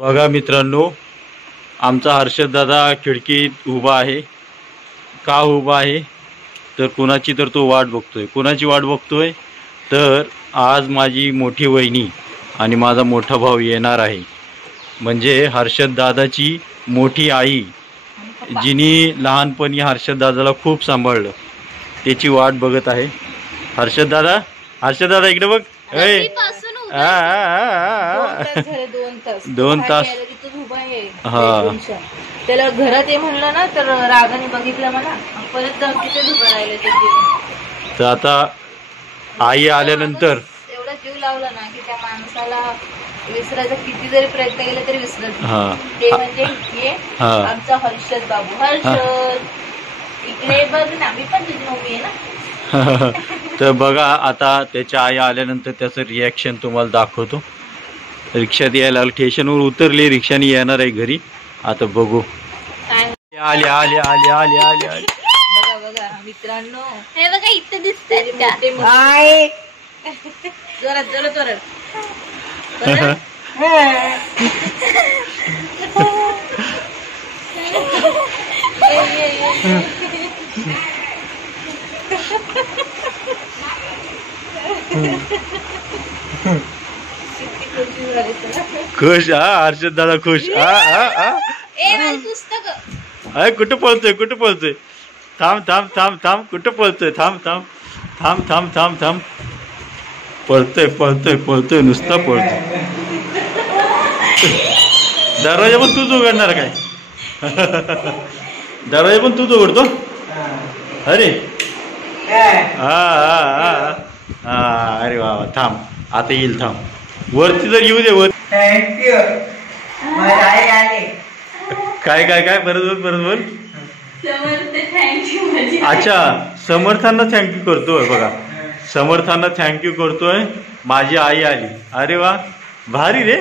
बघा मित्रांनो, आमचा हर्षद दादा खिडकीत उभा आहे. का उभा आहे तर कुणाची तर तो वाट बघतोय. कुणाची वाट बघतोय तर आज माझी मोठी वहिनी आणि माझा मोठा भाऊ येणार आहे. म्हणजे हर्षद दादाची मोठी आई, जिनी लहानपणी हर्षद दादाला खूप सांभाळलं, त्याची वाट बघत आहे. हर्षद दादा इकडे बघ. दोन तास हा. त्याला घरात ये म्हणलं ना तर रागाने बघितलं मला, परत जाऊन तिथे उभं राहिले ते. तर आता आई आल्यानंतर एवढा जीव लावला ना की त्या माणसाला विसरायचा किती जरी प्रयत्न केला तरी विसरत नाही. ते म्हणजे हे आमचा हर्षद बाबू. हर्षद इकडे बघ ना, मी पण तुझी मम्मी आहे ना. तर बघा आता त्याच्या आई आल्यानंतर त्याचं रिॲक्शन तुम्हाला दाखवतो. रिक्षात यायला स्टेशनवर उतरली, रिक्षाने येणार आहे घरी. आता बघू. आली आली आली आली आली आली. बघा बघा मित्रांनो, हे बघा इथे दिसते. जोरात जोरात जोरात. खुश हर्षद दादा खुश. कुठं पळतोय कुठं पळतोय. थांब थांब थांब थांब. कुठं पळतोय. थांब थांब थांब थांब थांब थांब. पळतोय पळतोय पळतोय नुसता पळतोय. दरवाजा पण तूच उघडणार काय. दरवाजा पण तूच उघडतो. अरे हा हा हा. अरे वा वा. थांब आता येईल. थांब वरती जर येऊ दे. वर काय काय काय परत बोल. अच्छा, समर्थांना थँक्यू करतोय. बघा समर्थांना थँक्यू करतोय. माझी आई आली. अरे वा भारी रे.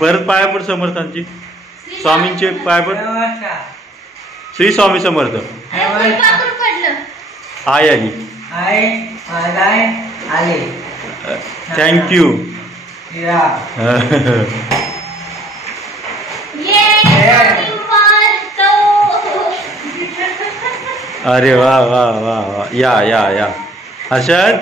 परत पाया पड समर्थांची. स्वामींचे पाया पड. श्री स्वामी समर्थ. आई आली. थँक्यू. अरे वा वा वा वा. या या या हर्षद.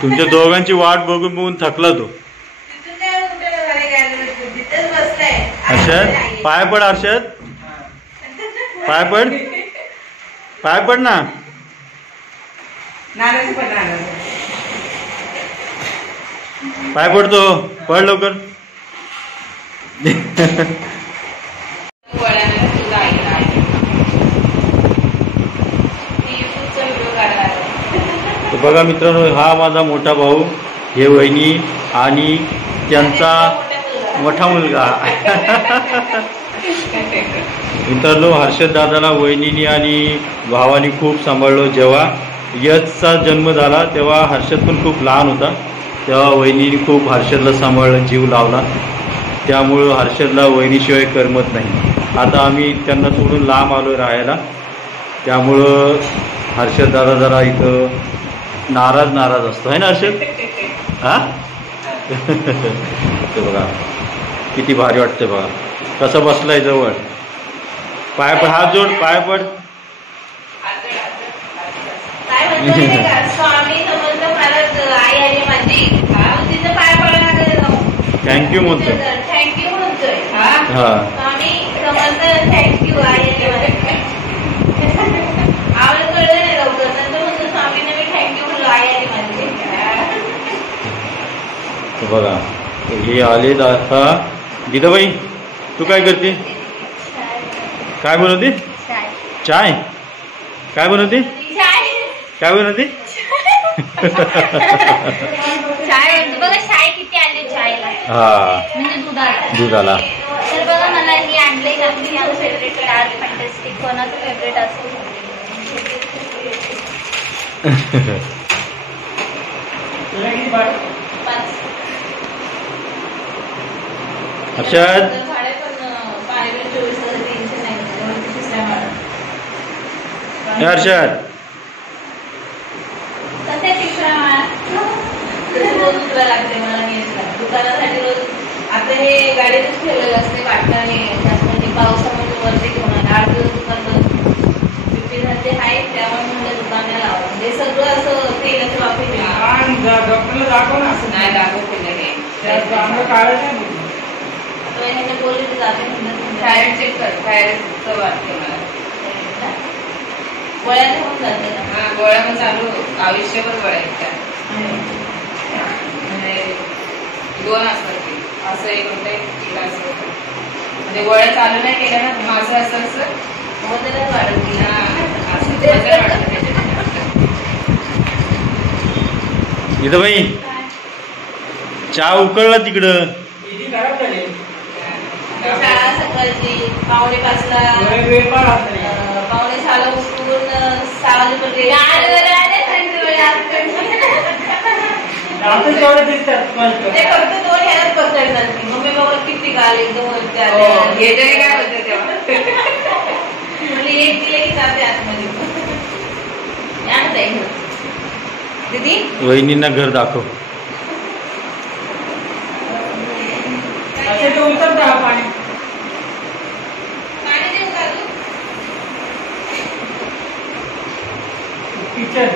तुमच्या दोघांची वाट बघून बघून थकला तो. हर्षद पाय पड. हर्षद पाय पड. पाय पड ना. पाय पडतो. पड लवकर. बघा मित्रांनो, हा माझा मोठा भाऊ, हे वहिनी आणि त्यांचा मोठा मुलगा. मित्रांनो, हर्षद दादाला वहिनीने आणि भावानी खूप सांभाळलं. जेव्हा यशचा जन्म झाला तेव्हा हर्षद पण खूप लहान होता. तेव्हा वहिनीने खूप हर्षदला सांभाळलं, जीव लावला. त्यामुळं हर्षदला वहिनीशिवाय करमत नाही. आता आम्ही त्यांना सोडून लांब आलो राहायला. त्यामुळं हर्षद दादा जरा इथं नाराज असतो आहे ना हर्षद. हा ते बघा किती भारी वाटतं. बघा कसं बसलाय जवळ. पाय पड. हात जोड. पाय पड. थँक्यू म्हणतोय. हा बघा हे आले. आता गीताबाई तू काय करते. काय बनवते. चाय. काय बनवते. काय बनवते. हा दुधाला. तर बघा मला ही आणले फेवरेट डार्क फॅन्टॅस्टिक. कोणाचं फेवरेट असतो. हर्षद हर्षद रोज तुला लागते मला दुकानासाठी रोज. आता हे गाडीतच ठेवलेलं असते वाटणाने म्हणजे पावसामध्ये वरती घेऊन 8 दिवस दुकान बंद. ते आहे त्यामुळे म्हणजे दुकानाला लावा म्हणजे सगळं असं तेलाचं वापर नाही दाखवते बोलले तर जाते टायर चेक कर टायरचं वाटते मला गोळ्या होऊन जाते ना. हा गोळ्या पण चालू आयुष्यभर गोळ्या आहेत म्हणजे 2 असतात ते असं एक होतं एक असं होतं म्हणजे गोळ्या चालू नाही केल्या ना माझं असं असं वजनच वाढत गेलं. इथं बाई चहा उकळला तिकडं. शाळा सकाळची 5:45ला 5:45ला उठून 6 ते फक्त 2 ह्याच बसायचं. मम्मी बाबा किती गाल एकदम काय होतं तेव्हा म्हणजे एक दिले की जाते आतमध्ये. दीदी वहिनींना घर दाखव. पाणी देऊ का किचन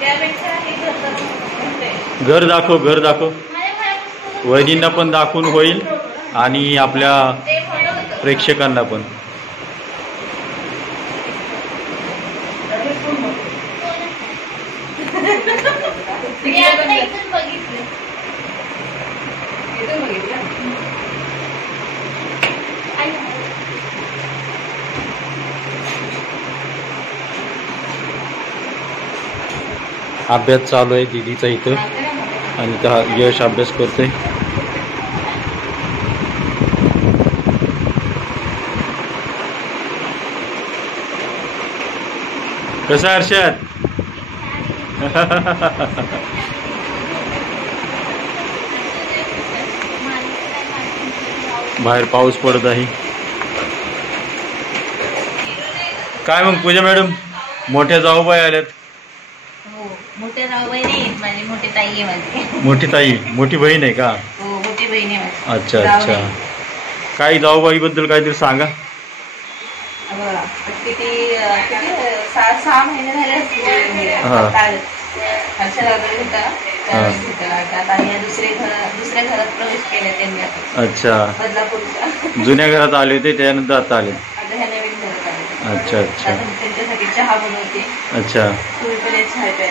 त्यापेक्षा घर दाखव घर दाखव. वहिनींना पण दाखवून होईल आणि आपल्या प्रेक्षकांना पण. अभ्यास चालू आहे दीदीचा इथं आणि यश अभ्यास करतोय. कसं हर्षद बाहेर पाऊस पडत आहे. काय मग पूजा मॅडम मोठ्या जाऊबाई आल्यात. मोठ्या जाऊबाई नाही माझी मोठी ताई आहे माझी. मोठी ताई मोठी बहीण आहे का. हो मोठी बहीण आहे माझी. अच्छा अच्छा. काही जाऊबाई बद्दल काहीतरी सांगा. किती 6 महिने झाले असतील. दुसऱ्या घरात प्रवेश केला त्यांनी. अच्छा बदलापूरच्या जुन्या घरात आले होते त्यानंतर आता आले. आता ह्या नवीन घरात आले. अच्छा अच्छा. त्यांच्यासाठी चहा बनवते. अच्छा तुम्ही पण एक चहा प्या.